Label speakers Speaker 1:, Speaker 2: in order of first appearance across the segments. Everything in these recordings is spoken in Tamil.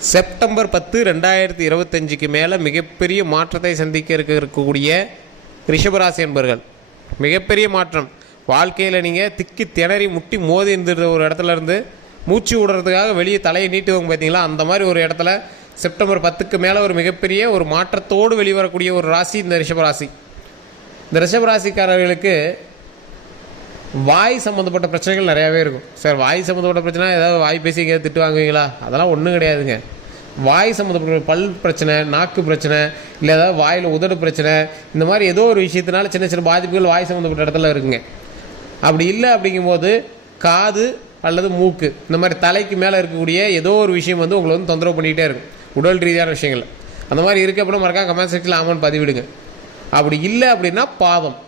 Speaker 1: செப்டம்பர் பத்து ரெண்டாயிரத்தி இருபத்தஞ்சிக்கு மேலே மிகப்பெரிய மாற்றத்தை சந்திக்க இருக்க இருக்கக்கூடிய ரிஷபராசி என்பர்கள். மிகப்பெரிய மாற்றம். வாழ்க்கையில் நீங்கள் திக்கி திணறி முட்டி மோதி இருந்துருந்த ஒரு இடத்துல இருந்து மூச்சு விடுறதுக்காக வெளியே தலையை நீட்டுவாங்க பார்த்தீங்களா அந்த மாதிரி ஒரு இடத்துல செப்டம்பர் பத்துக்கு மேலே ஒரு மிகப்பெரிய ஒரு மாற்றத்தோடு வெளிவரக்கூடிய ஒரு ராசி இந்த ரிஷபராசி. இந்த ரிஷபராசிக்காரர்களுக்கு வாய் சம்மந்தப்பட்ட பிரச்சனைகள் நிறையாவே இருக்கும். சார் வாய் சம்மந்தப்பட்ட பிரச்சனை ஏதாவது வாய் பேசி எங்கேயாவது திட்டு வாங்குவீங்களா? அதெல்லாம் ஒன்றும் கிடையாதுங்க. வாய் சம்மந்தப்பட்ட பல் பிரச்சனை நாக்கு பிரச்சனை இல்லை ஏதாவது வாயில் உதடு பிரச்சனை இந்த மாதிரி ஏதோ ஒரு விஷயத்தினால சின்ன சின்ன பாதிப்புகள் வாய் சம்மந்தப்பட்ட இடத்துல இருக்குங்க. அப்படி இல்லை அப்படிங்கும்போது காது அல்லது மூக்கு இந்த மாதிரி தலைக்கு மேலே இருக்கக்கூடிய ஏதோ ஒரு விஷயம் வந்து உங்களை வந்து தொந்தரவு பண்ணிக்கிட்டே இருக்கும். உடல் ரீதியான விஷயங்கள். அந்த மாதிரி இருக்க அப்படின்னா மறக்காம கமெண்ட் செக்ஷனில் ஆமான்னு பதிவிடுங்க. அப்படி இல்லை அப்படின்னா பாதம்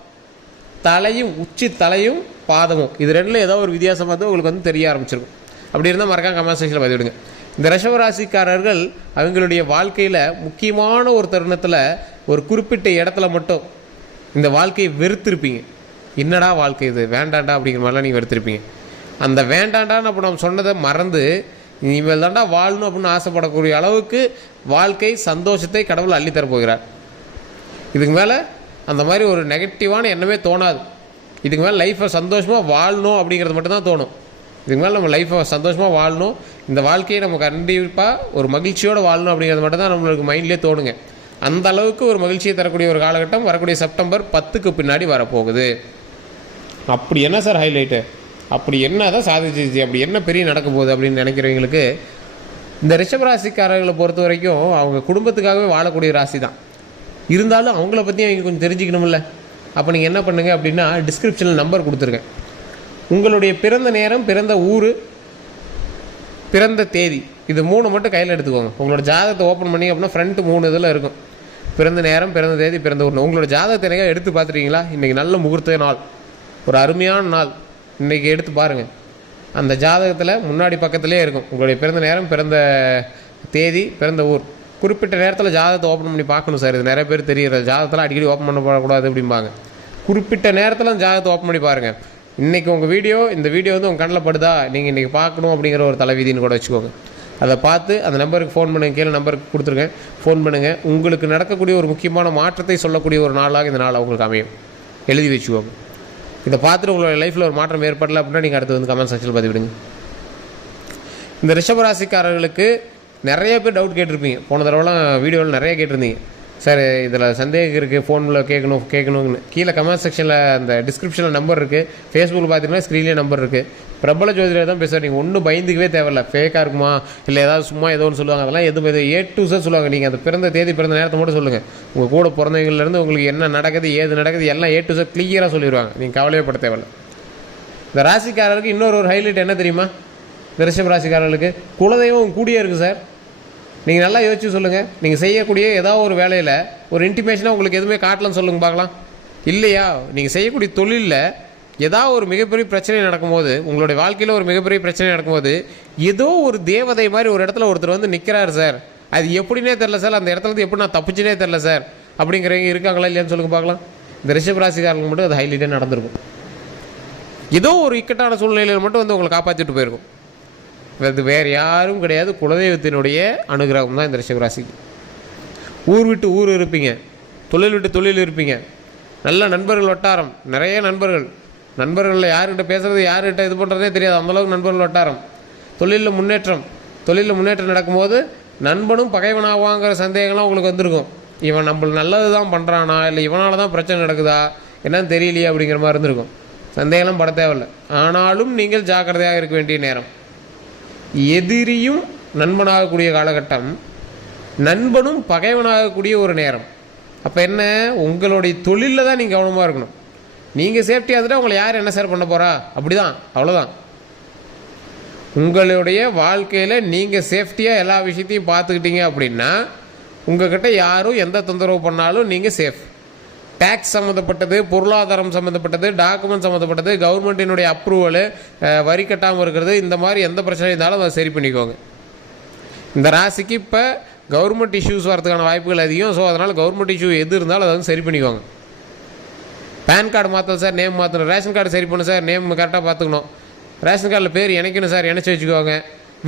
Speaker 1: தலையும் உச்சி தலையும் பாதமும். இது ரெண்டில் ஏதோ ஒரு வித்தியாசம் வந்து உங்களுக்கு வந்து தெரிய ஆரம்பிச்சிருக்கும். அப்படி இருந்தால் மறக்காம கமெண்ட் செக்ஷனில் பதிவிடுங்க. இந்த ரிஷவராசிக்காரர்கள் அவங்களுடைய வாழ்க்கையில் முக்கியமான ஒரு தருணத்தில் ஒரு குறிப்பிட்ட இடத்துல மட்டும் இந்த வாழ்க்கையை வெறுத்திருப்பீங்க. என்னடா வாழ்க்கை இது? வேண்டாண்டா அப்படிங்கிற மாதிரிலாம் நீங்கள் வெறுத்திருப்பீங்க. அந்த வேண்டாண்டான்னு அப்போ நம்ம சொன்னதை மறந்து இனிமேல் தாண்டா வாழணும் அப்படின்னு ஆசைப்படக்கூடிய அளவுக்கு வாழ்க்கை சந்தோஷத்தை கடவுள் அள்ளித்தரப் போகிறார். இதுக்கு மேலே அந்த மாதிரி ஒரு நெகட்டிவான எண்ணமே தோணாது. இதுக்கு மேலே லைஃப்பை சந்தோஷமாக வாழணும் அப்படிங்கிறது மட்டும்தான் தோணும். இதுக்கு மேலே நம்ம லைஃப்பை சந்தோஷமாக வாழணும். இந்த வாழ்க்கையை நம்ம கண்டிப்பாக ஒரு மகிழ்ச்சியோடு வாழணும் அப்படிங்கிறது மட்டும்தான் நம்மளுக்கு மைண்ட்லேயே தோணுங்க. அந்த அளவுக்கு ஒரு மகிழ்ச்சியை தரக்கூடிய ஒரு காலகட்டம் வரக்கூடிய செப்டம்பர் பத்துக்கு பின்னாடி வரப்போகுது. அப்படி என்ன சார் ஹைலைட்டு அப்படி என்ன தான் சாதிச்சிச்சு அப்படி என்ன பெரிய நடக்க போகுது அப்படின்னு நினைக்கிறவங்களுக்கு இந்த ரிஷபராசிக்காரர்களை பொறுத்த வரைக்கும் அவங்க குடும்பத்துக்காகவே வாழக்கூடிய ராசி தான் இருந்தாலும் அவங்கள பற்றி அவங்க கொஞ்சம் தெரிஞ்சுக்கணும்ல. அப்போ நீங்கள் என்ன பண்ணுங்கள் அப்படின்னா டிஸ்கிரிப்ஷனில் நம்பர் கொடுத்துருங்க. உங்களுடைய பிறந்த நேரம் பிறந்த ஊர் பிறந்த தேதி. இது மூணு மட்டும் கையில் எடுத்துக்கோங்க. உங்களோட ஜாதகத்தை ஓப்பன் பண்ணி அப்படின்னா ஃப்ரண்ட் மூணு இதில் இருக்கும். பிறந்த நேரம் பிறந்த தேதி பிறந்த ஊர் உங்களோட ஜாதகத்தை என்னைக்கா எடுத்து பார்த்துருக்கீங்களா? இன்றைக்கி நல்ல முகூர்த்த நாள். ஒரு அருமையான நாள். இன்றைக்கி எடுத்து பாருங்கள் அந்த ஜாதகத்தில் முன்னாடி பக்கத்துலேயே இருக்கும். உங்களுடைய பிறந்த நேரம் பிறந்த தேதி பிறந்த ஊர். குறிப்பிட்ட நேரத்தில் ஜாதகத்தை ஓப்பன் பண்ணி பார்க்கணும் சார். இது நிறைய பேர் தெரியுற ஜாதகத்தில் அடிக்கடி ஓப்பன் பண்ணக்கூடாது அப்படிம்பாங்க. குறிப்பிட்ட நேரத்தில் ஜாதகத்தை ஓப்பன் பண்ணி பாருங்கள் இன்றைக்கி உங்கள் வீடியோ இந்த வீடியோ வந்து உங்கள் கண்ணில் படுதா? நீங்கள் இன்றைக்கி பார்க்கணும் அப்படிங்கிற ஒரு தலைவிதின்னு கூட வச்சுக்கோங்க. அதை பார்த்து அந்த நம்பருக்கு ஃபோன் பண்ணுங்கள் கீழே நம்பருக்கு கொடுத்துருக்கேன் ஃபோன் பண்ணுங்கள் உங்களுக்கு நடக்கக்கூடிய ஒரு முக்கியமான மாற்றத்தை சொல்லக்கூடிய ஒரு நாளாக இந்த நாள் உங்களுக்கு அமையும். எழுதி வச்சுக்கோங்க. இதை பார்த்துட்டு உங்களோட லைஃப்பில் ஒரு மாற்றம் ஏற்படல அப்படின்னா நீங்கள் அடுத்து வந்து கமெண்ட் செக்ஷனில் பதிவிடுங்க. இந்த ரிஷபராசிக்காரர்களுக்கு நிறைய பேர் டவுட் கேட்டிருப்பீங்க. போன தடவைலாம் வீடியோவில் நிறைய கேட்டிருந்தீங்க. சார் இதில் சந்தேகம் இருக்குது ஃபோனில் கேட்கணும் கேட்கணும்னு. கீழே கமெண்ட் செக்ஷனில் அந்த டிஸ்கிரிப்ஷனில் நம்பர் இருக்குது ஃபேஸ்புக்கில் பார்த்தீங்கன்னா ஸ்க்ரீன்லேயே நம்பர் இருக்குது பிரபல ஜோதிடர் தான் பேசுவார். நீங்கள் ஒன்றும் பயந்துக்கவே தேவையில்ல. ஃபேக்காக இருக்குமா? இல்லை ஏதாவது சும்மா ஏதோ ஒன்று சொல்லுவாங்க. அதெல்லாம் எதுவும் எதுவும் ஏ டு சார் சொல்லுவாங்க. நீங்கள் அந்த பிறந்த தேதி பிறந்த நேரத்தை மட்டும் சொல்லுங்கள் உங்கள் கூட பிறந்தவங்கலேருந்து உங்களுக்கு என்ன நடக்குது ஏது நடக்குது எல்லாம் ஏ டு சார் கிளியராக சொல்லிடுவாங்க. நீங்கள் கவலையே பட தேவையில்ல. இந்த ராசிக்காரருக்கு இன்னொரு ஒரு ஹைலைட் என்ன தெரியுமா? இந்த ரிஷப ராசிக்காரர்களுக்கு குலதெய்வம் கூடியே இருக்குது சார். நீங்கள் நல்லா யோசிச்சு சொல்லுங்கள் நீங்கள் செய்யக்கூடிய ஏதாவது ஒரு வேலையில் ஒரு இன்டிமேஷனாக உங்களுக்கு எதுவுமே காட்டலன்னு சொல்லுங்க பார்க்கலாம். இல்லையா? நீங்கள் செய்யக்கூடிய தொழிலில் ஏதாவது ஒரு மிகப்பெரிய பிரச்சனை நடக்கும்போது உங்களுடைய வாழ்க்கையில் ஒரு மிகப்பெரிய பிரச்சனை நடக்கும்போது ஏதோ ஒரு தேவதை மாதிரி ஒரு இடத்துல ஒருத்தர் வந்து நிற்கிறாரு சார். அது எப்படின்னே தெரில சார். அந்த இடத்துல வந்து எப்படி நான் தப்பிச்சுனே தெரில சார். அப்படிங்கிறவங்க இருக்காங்களா இல்லையான்னு சொல்லுங்க பார்க்கலாம். இந்த ரிஷப மட்டும் அது ஹைலைட்டாக நடந்திருக்கும். ஏதோ ஒரு இக்கட்டான சூழ்நிலையில் மட்டும் வந்து உங்களை காப்பாற்றிட்டு போயிருக்கும். அது வேறு யாரும் கிடையாது. குலதெய்வத்தினுடைய அனுகிரகம் தான் இந்த ரிஷபராசிக்கு ஊர் விட்டு ஊர் இருப்பீங்க. தொழில் விட்டு தொழில் இருப்பீங்க. நல்ல நண்பர்கள் வட்டாரம். நிறைய நண்பர்கள். நண்பர்களில் யார்கிட்ட பேசுகிறது யார்கிட்ட இது பண்ணுறதே தெரியாது. அந்தளவுக்கு நண்பர்கள் வட்டாரம். தொழிலில் முன்னேற்றம். தொழிலில் முன்னேற்றம் நடக்கும்போது நண்பனும் பகைவனாவாங்கிற சந்தேகம்லாம் உங்களுக்கு வந்திருக்கும். இவன் நம்மளுக்கு நல்லது தான் பண்ணுறானா இல்லை இவனால் தான் பிரச்சனை நடக்குதா? என்னன்னு தெரியலையே அப்படிங்கிற மாதிரி இருந்திருக்கும். சந்தேகம்லாம் பட தேவையில்லை. ஆனாலும் நீங்கள் ஜாக்கிரதையாக இருக்க வேண்டிய நேரம். எதிரியும் நண்பனாகக்கூடிய காலகட்டம் நண்பனும் பகைவனாகக்கூடிய ஒரு நேரம். அப்போ என்ன? உங்களுடைய தொழிலில் தான் நீங்கள் கவனமாக இருக்கணும். நீங்கள் சேஃப்டியாக இருந்துட்டு உங்களை யார் என்ன சார் பண்ண போகிறா அப்படி தான் அவ்வளோதான் உங்களுடைய வாழ்க்கையில் நீங்கள் சேஃப்டியாக எல்லா விஷயத்தையும் பார்த்துக்கிட்டீங்க அப்படின்னா உங்கள்கிட்ட யாரும் எந்த தொந்தரவு பண்ணாலும் நீங்கள் சேஃப் டேக்ஸ் சம்மந்தப்பட்டது பொருளாதாரம் சம்மந்தப்பட்டது டாக்குமெண்ட் சம்மந்தப்பட்டது கவர்மெண்ட்டினுடைய அப்ரூவலு வரி கட்டாமல் இருக்கிறது இந்த மாதிரி எந்த பிரச்சனை இருந்தாலும் அதை சரி பண்ணிக்கோங்க. இந்த ராசிக்கு இப்போ கவர்மெண்ட் இஷ்யூஸ் வரதுக்கான வாய்ப்புகள் அதிகம் ஸோ அதனால் கவர்மெண்ட் இஷ்யூ எது இருந்தாலும் அதை வந்து சரி பண்ணிக்கோங்க. பேன் கார்டு மாற்றணும் சார் நேம் மாற்றணும் ரேஷன் கார்டு சரி பண்ணணும் சார் நேம் கரெக்டாக பார்த்துக்கணும் ரேஷன் கார்டில் பேர் இணைக்கணும் சார் இணைச்சி வச்சுக்கோங்க.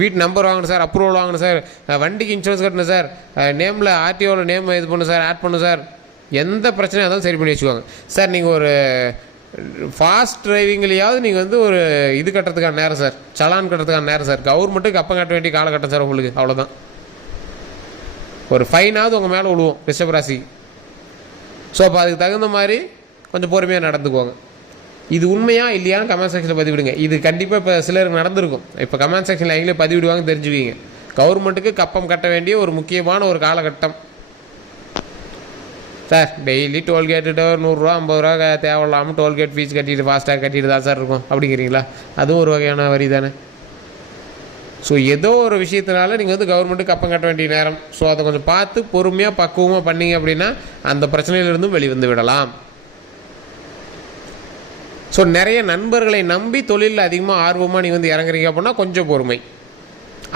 Speaker 1: வீட்டு நம்பர் வாங்கணும் சார் அப்ரூவல் வாங்கணும் சார் வண்டிக்கு இன்சூரன்ஸ் கட்டணும் சார் நேமில் ஆர்டிஓவில் நேம் இது பண்ணணும் சார் ஆட் பண்ணணும் சார் எந்த பிரச்சனையாக இருந்தாலும் சரி பண்ணி வச்சுக்குவாங்க சார் நீங்கள் ஒரு ஃபாஸ்ட் டிரைவிங்லேயாவது நீங்கள் வந்து ஒரு இது கட்டுறதுக்கான நேரம் சார். சலான் கட்டுறதுக்கான நேரம் சார். கவர்மெண்ட்டுக்கு அப்போ கட்ட வேண்டிய காலகட்டம் சார் உங்களுக்கு. அவ்வளோதான் ஒரு ஃபைனாவது உங்கள் மேலே விழுவோம் ரிஷபராசி ஸோ அப்போ அதுக்கு தகுந்த மாதிரி கொஞ்சம் பொறுமையாக நடந்துக்குவாங்க இது உண்மையா இல்லையான்னு கமெண்ட் செக்ஷனில் பதிவிடுங்க. இது கண்டிப்பாக இப்போ சிலருக்கு நடந்திருக்கும். இப்போ கமெண்ட் செக்ஷனில் லைனில் பதிவிடுவாங்க தெரிஞ்சுக்குவீங்க. கவர்மெண்ட்டுக்கு கப்பம் கட்ட வேண்டிய ஒரு முக்கியமான ஒரு காலகட்டம். சார் டெய்லி டோல்கேட்டு ஒரு நூறுரூவா ஐம்பது ரூபா தேவையில்லாமல் டோல்கேட் ஃபீஸ் கட்டிட்டு ஃபாஸ்ட்டாக கட்டிட்டு தான் சார் இருக்கும். அப்படிங்கிறீங்களா? அதுவும் ஒரு வகையான வரி தானே. ஸோ ஏதோ ஒரு விஷயத்தினால நீங்கள் வந்து கவர்மெண்ட்டுக்கு கப்பம் கட்ட வேண்டிய நேரம். ஸோ அதை கொஞ்சம் பார்த்து பொறுமையாக பக்குவமாக பண்ணீங்க அப்படின்னா அந்த பிரச்சனையிலிருந்தும் வெளிவந்து விடலாம். ஸோ நிறைய நண்பர்களை நம்பி தொழிலில் அதிகமாக ஆர்வமாக நீங்கள் வந்து இறங்குறீங்க அப்படின்னா கொஞ்சம் பொறுமை.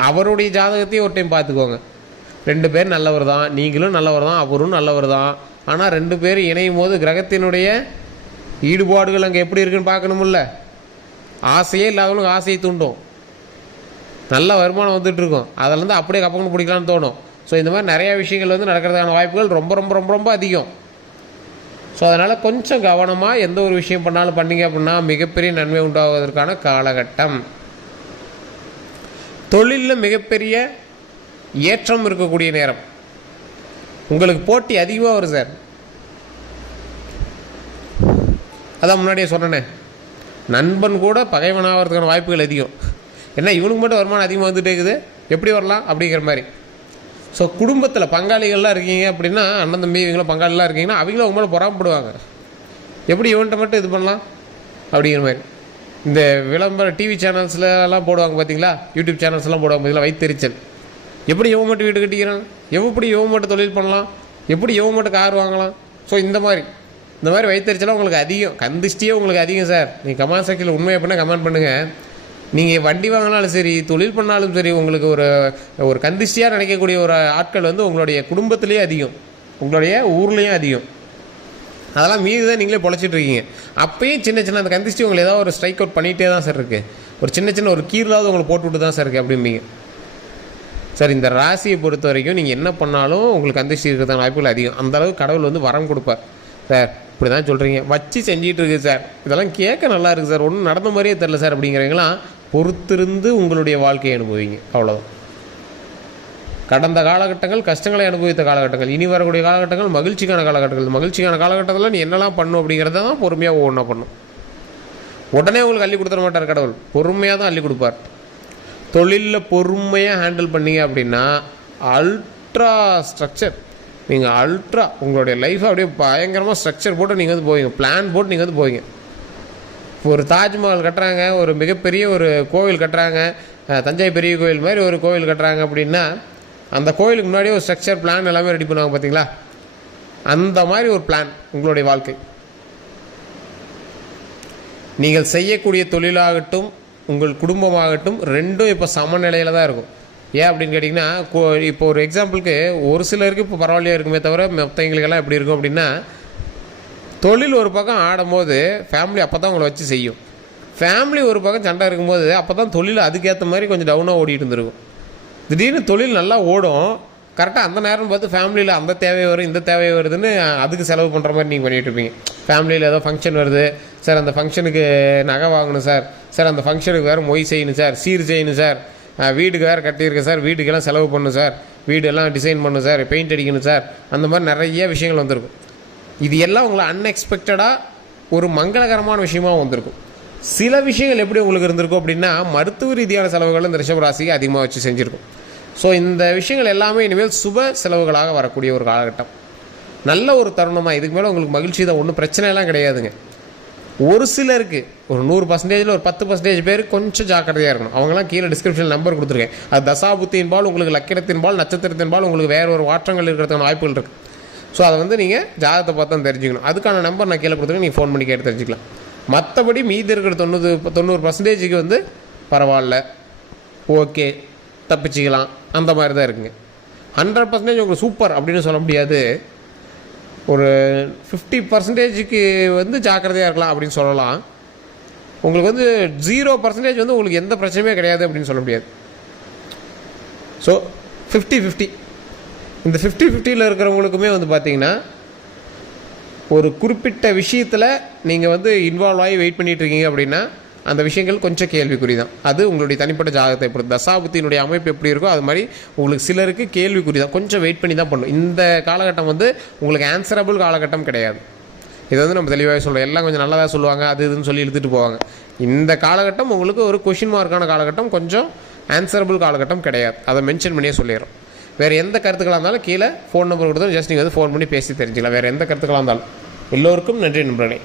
Speaker 1: அவருடைய ஜாதகத்தையும் ஒரு டைம் பார்த்துக்கோங்க. ரெண்டு பேர் நல்லவர் தான் நீங்களும் நல்லவர் தான் அவரும் நல்லவர் தான் ஆனால் ரெண்டு பேரும் இணையும் போது கிரகத்தினுடைய ஈடுபாடுகள் அங்கே எப்படி இருக்குன்னு பார்க்கணுமில்ல? ஆசையே இல்லாதவங்களுக்கு ஆசையை தூண்டும். நல்ல வருமானம் வந்துட்டுருக்கும் அதிலேருந்து அப்படியே கப்பங்கன்னு பிடிக்கலான்னு தோணும். ஸோ இந்த மாதிரி நிறையா விஷயங்கள் வந்து நடக்கிறதுக்கான வாய்ப்புகள் ரொம்ப ரொம்ப ரொம்ப ரொம்ப அதிகம். ஸோ அதனால் கொஞ்சம் கவனமாக எந்த ஒரு விஷயம் பண்ணாலும் பண்ணீங்க அப்படின்னா மிகப்பெரிய நன்மை உண்டாவதற்கான காலகட்டம். தொழிலில் மிகப்பெரிய ஏற்றம் இருக்கக்கூடிய நேரம். உங்களுக்கு போட்டி அதிகமாக வரும் சார். அதான் முன்னாடியே சொன்னேனே. நண்பன் கூட பகைவனாகிறதுக்கான வாய்ப்புகள் அதிகம். ஏன்னா இவனுக்கு மட்டும் வருமானம் அதிகமாக வந்துட்டே இருக்குது? எப்படி வரலாம்? அப்படிங்கிற மாதிரி. ஸோ குடும்பத்தில் பங்காளிகள்லாம் இருக்கீங்க அப்படின்னா அண்ணன் தம்பி இவங்களும் பங்காளிலாம் இருக்கீங்கன்னா அவங்களும் உங்க மேலே பொறாமப்படுவாங்க. எப்படி இவன்ட்ட மட்டும் இது பண்ணலாம்? அப்படிங்கிற மாதிரி. இந்த விளம்பர டிவி சேனல்ஸ்ல போடுவாங்க பார்த்தீங்களா யூடியூப் சேனல்ஸ்லாம் போடுவாங்க பார்த்தீங்களா வைத்தெரிச்சல் எப்படி இவன் மட்டும் வீடு கட்டிக்கிறான்? எப்படி இவன் மட்டும் தொழில் பண்ணலாம்? எப்படி இவன் மட்டும் கார் வாங்கலாம்? ஸோ இந்த மாதிரி. இந்த மாதிரி வயிற்றுச்சலாம் உங்களுக்கு அதிகம். கந்திஷ்டியே உங்களுக்கு அதிகம் சார் நீங்கள் கமெண்ட் செக்ஷனில் உண்மை அப்படின்னா கமெண்ட் பண்ணுங்கள் நீங்கள் வண்டி வாங்கினாலும் சரி தொழில் பண்ணாலும் சரி உங்களுக்கு ஒரு ஒரு கந்திஷ்டியாக நினைக்கக்கூடிய ஒரு ஆட்கள் வந்து உங்களுடைய குடும்பத்துலேயே அதிகம். உங்களுடைய ஊர்லேயும் அதிகம். அதெல்லாம் மீறி தான் நீங்களே பொழைச்சிட்டு இருக்கீங்க. அப்பயும் சின்ன சின்ன அந்த கந்திஷ்டி உங்களை ஏதாவது ஒரு ஸ்ட்ரைக் அவுட் பண்ணிகிட்டே தான் சார் இருக்குது ஒரு சின்ன சின்ன ஒரு கீரலாவது உங்களை போட்டு விட்டு தான் சார் இருக்குது அப்படிம்பீங்க. சார் இந்த ராசியை பொறுத்த வரைக்கும் நீங்கள் என்ன பண்ணாலும் உங்களுக்கு அந்த இருக்கிறதான வாய்ப்புகள் அதிகம். அந்தளவுக்கு கடவுள் வந்து வரம் கொடுப்பார். சார் இப்படி தான் சொல்கிறீங்க வச்சு செஞ்சிகிட்டு இருக்கு சார். இதெல்லாம் கேட்க நல்லா இருக்குது சார். ஒன்றும் நடந்த மாதிரியே தெரில சார் அப்படிங்கிறவங்களாம் பொறுத்திருந்து உங்களுடைய வாழ்க்கையை அனுபவிங்க. அவ்வளோதான் கடந்த காலகட்டங்கள் கஷ்டங்களை அனுபவித்த காலகட்டங்கள். இனி வரக்கூடிய காலகட்டங்கள் மகிழ்ச்சிக்கான காலகட்டங்கள். மகிழ்ச்சிக்கான காலகட்டத்தில் நீ என்னெல்லாம் பண்ணும் அப்படிங்கிறத தான் பொறுமையாக ஒவ்வொன்றா பண்ணும். உடனே உங்களுக்கு அள்ளி கொடுத்துட மாட்டார் கடவுள். பொறுமையாக தான் அள்ளி கொடுப்பார். தொழிலில் பொறுமையாக ஹேண்டில் பண்ணீங்க அப்படின்னா அல்ட்ரா ஸ்ட்ரக்சர் நீங்கள் அல்ட்ரா உங்களுடைய லைஃப்பை அப்படியே பயங்கரமாக ஸ்ட்ரக்சர் போட்டு நீங்கள் வந்து போவீங்க. பிளான் போட்டு நீங்கள் வந்து போவீங்க. ஒரு தாஜ்மஹால் கட்டுறாங்க ஒரு மிகப்பெரிய ஒரு கோவில் கட்டுறாங்க தஞ்சை பெரிய கோவில் மாதிரி ஒரு கோவில் கட்டுறாங்க அப்படின்னா அந்த கோவிலுக்கு முன்னாடியே ஒரு ஸ்ட்ரக்சர் பிளான் எல்லாமே ரெடி பண்ணுவாங்க பார்த்தீங்களா அந்த மாதிரி ஒரு பிளான் உங்களுடைய வாழ்க்கை. நீங்கள் செய்யக்கூடிய தொழிலாகட்டும் உங்கள் குடும்பமாகட்டும் ரெண்டும் இப்போ சமநிலையில் தான் இருக்கும். ஏன் அப்படின்னு கேட்டிங்கன்னா கோ- இப்போ ஒரு எக்ஸாம்பிளுக்கு ஒரு சிலருக்கு இப்போ பரவாயில்லையா இருக்குமே தவிர மற்றவங்களுக்கெல்லாம் எப்படி இருக்கும் அப்படின்னா தொழில் ஒரு பக்கம் ஆடும்போது ஃபேமிலி அப்போ தான் உங்களை வச்சு செய்யும். ஃபேமிலி ஒரு பக்கம் சண்டை இருக்கும்போது அப்போ தான் தொழில் அதுக்கேற்ற மாதிரி கொஞ்சம் டவுனாக ஓடிட்டு இருந்திருக்கும். திடீர்னு தொழில் நல்லா ஓடும் கரெக்டாக அந்த நேரம் பார்த்து ஃபேமிலியில் அந்த தேவை வரும் இந்த தேவை வருதுன்னு அதுக்கு செலவு பண்ணுற மாதிரி நீங்கள் பண்ணிகிட்ருப்பீங்க இருப்பீங்க. ஃபேமிலியில் ஏதோ ஃபங்க்ஷன் வருது. சார் அந்த ஃபங்க்ஷனுக்கு நகை வாங்கணும் சார் சார் அந்த ஃபங்க்ஷனுக்கு வேறு மொய் செய்யணும் சார் சீர் செய்யணும் சார் வீட்டுக்கு வேறு கட்டியிருக்கேன் சார் வீட்டுக்கெல்லாம் செலவு பண்ணணும் சார் வீடெல்லாம் டிசைன் பண்ணணும் சார் பெயிண்ட் அடிக்கணும் சார் அந்த மாதிரி நிறைய விஷயங்கள் வந்திருக்கும். இது எல்லாம் உங்களை அன்எக்ஸ்பெக்டடாக ஒரு மங்களகரமான விஷயமாக வந்திருக்கும். சில விஷயங்கள் எப்படி உங்களுக்கு இருந்திருக்கும் அப்படின்னா மருத்துவ ரீதியான செலவுகள் இந்த ரிஷபராசிக்கு அதிகமாக வச்சு செஞ்சுருக்கும். ஸோ இந்த விஷயங்கள் எல்லாமே இனிமேல் சுப செலவுகளாக வரக்கூடிய ஒரு காலகட்டம். நல்ல ஒரு தருணமாக இதுக்கு மேலே உங்களுக்கு மகிழ்ச்சி தான் ஒன்றும் பிரச்சனையெல்லாம் கிடையாதுங்க. ஒரு சிலருக்கு ஒரு நூறு பர்சன்டேஜில் ஒரு பத்து பர்சன்டேஜ் பேர் கொஞ்சம் ஜாக்கிரதையாக இருக்கணும். அவங்களாம் கீழே டிஸ்கிரிப்ஷன் நம்பர் கொடுத்துருக்கேன். அது தசாபுத்தின்பால் உங்களுக்கு லக்கிரத்தின்பால் நட்சத்திரத்தின்பால் உங்களுக்கு வேறு ஒரு மாற்றங்கள் இருக்கிறதுக்கான வாய்ப்புகள் இருக்குது ஸோ அதை வந்து நீங்கள் ஜாதகத்தை பார்த்து தான் தெரிஞ்சுக்கணும். அதுக்கான நம்பர் நான் கீழே கொடுத்துருக்கேன் நீங்கள் ஃபோன் பண்ணி கேட்டு தெரிஞ்சுக்கலாம். மற்றபடி மீதி இருக்கிற தொண்ணூறு தொண்ணூறு பர்சன்டேஜுக்கு வந்து பரவாயில்ல. ஓகே தப்பிச்சிக்கலாம். அந்த மாதிரி தான் இருக்குங்க. ஹண்ட்ரட் பர்சன்டேஜ் உங்களுக்கு சூப்பர் அப்படின்னு சொல்ல முடியாது. ஒரு ஃபிஃப்டி பர்சன்டேஜுக்கு வந்து ஜாக்கிரதையாக இருக்கலாம் அப்படின்னு சொல்லலாம். உங்களுக்கு வந்து ஜீரோ பர்சன்டேஜ் வந்து உங்களுக்கு எந்த பிரச்சனையுமே கிடையாது அப்படின்னு சொல்ல முடியாது. ஸோ ஃபிஃப்டி ஃபிஃப்டி இந்த ஃபிஃப்டி ஃபிஃப்டியில் இருக்கிறவங்களுக்குமே வந்து பார்த்திங்கன்னா ஒரு குறிப்பிட்ட விஷயத்தில் நீங்கள் வந்து இன்வால்வ் ஆகி வெயிட் பண்ணிகிட்ருக்கீங்க இருக்கீங்க அப்படின்னா அந்த விஷயங்கள் கொஞ்சம் கேள்விக்குறி தான் அது உங்களுடைய தனிப்பட்ட ஜாதகத்தை பொறுத்து. தசாபுத்தியினுடைய அமைப்பு எப்படி இருக்கோ அது மாதிரி உங்களுக்கு சிலருக்கு கேள்விக்குறி தான் கொஞ்சம் வெயிட் பண்ணி தான் பண்ணணும். இந்த காலகட்டம் வந்து உங்களுக்கு ஆன்சரபிள் காலகட்டம் கிடையாது. இதை வந்து நம்ம தெளிவாக சொல்கிறோம் எல்லாம் கொஞ்சம் நல்லதாக சொல்லுவாங்க அது இதுன்னு சொல்லி இழுத்துட்டு போவாங்க. இந்த காலகட்டம் உங்களுக்கு ஒரு கொஷின் மார்க்கான காலகட்டம் கொஞ்சம் ஆன்சரபிள் காலகட்டம் கிடையாது. அதை மென்ஷன் பண்ணியே சொல்லிடுறோம். வேறு எந்த கருத்துக்களாக இருந்தாலும் கீழே ஃபோன் நம்பர் கொடுத்தா ஜஸ்ட் நீங்கள் வந்து ஃபோன் பண்ணி பேசி தெரிஞ்சுக்கலாம். வேறு எந்த கருத்துக்களாக இருந்தாலும். எல்லோருக்கும் நன்றி நண்பர்களே.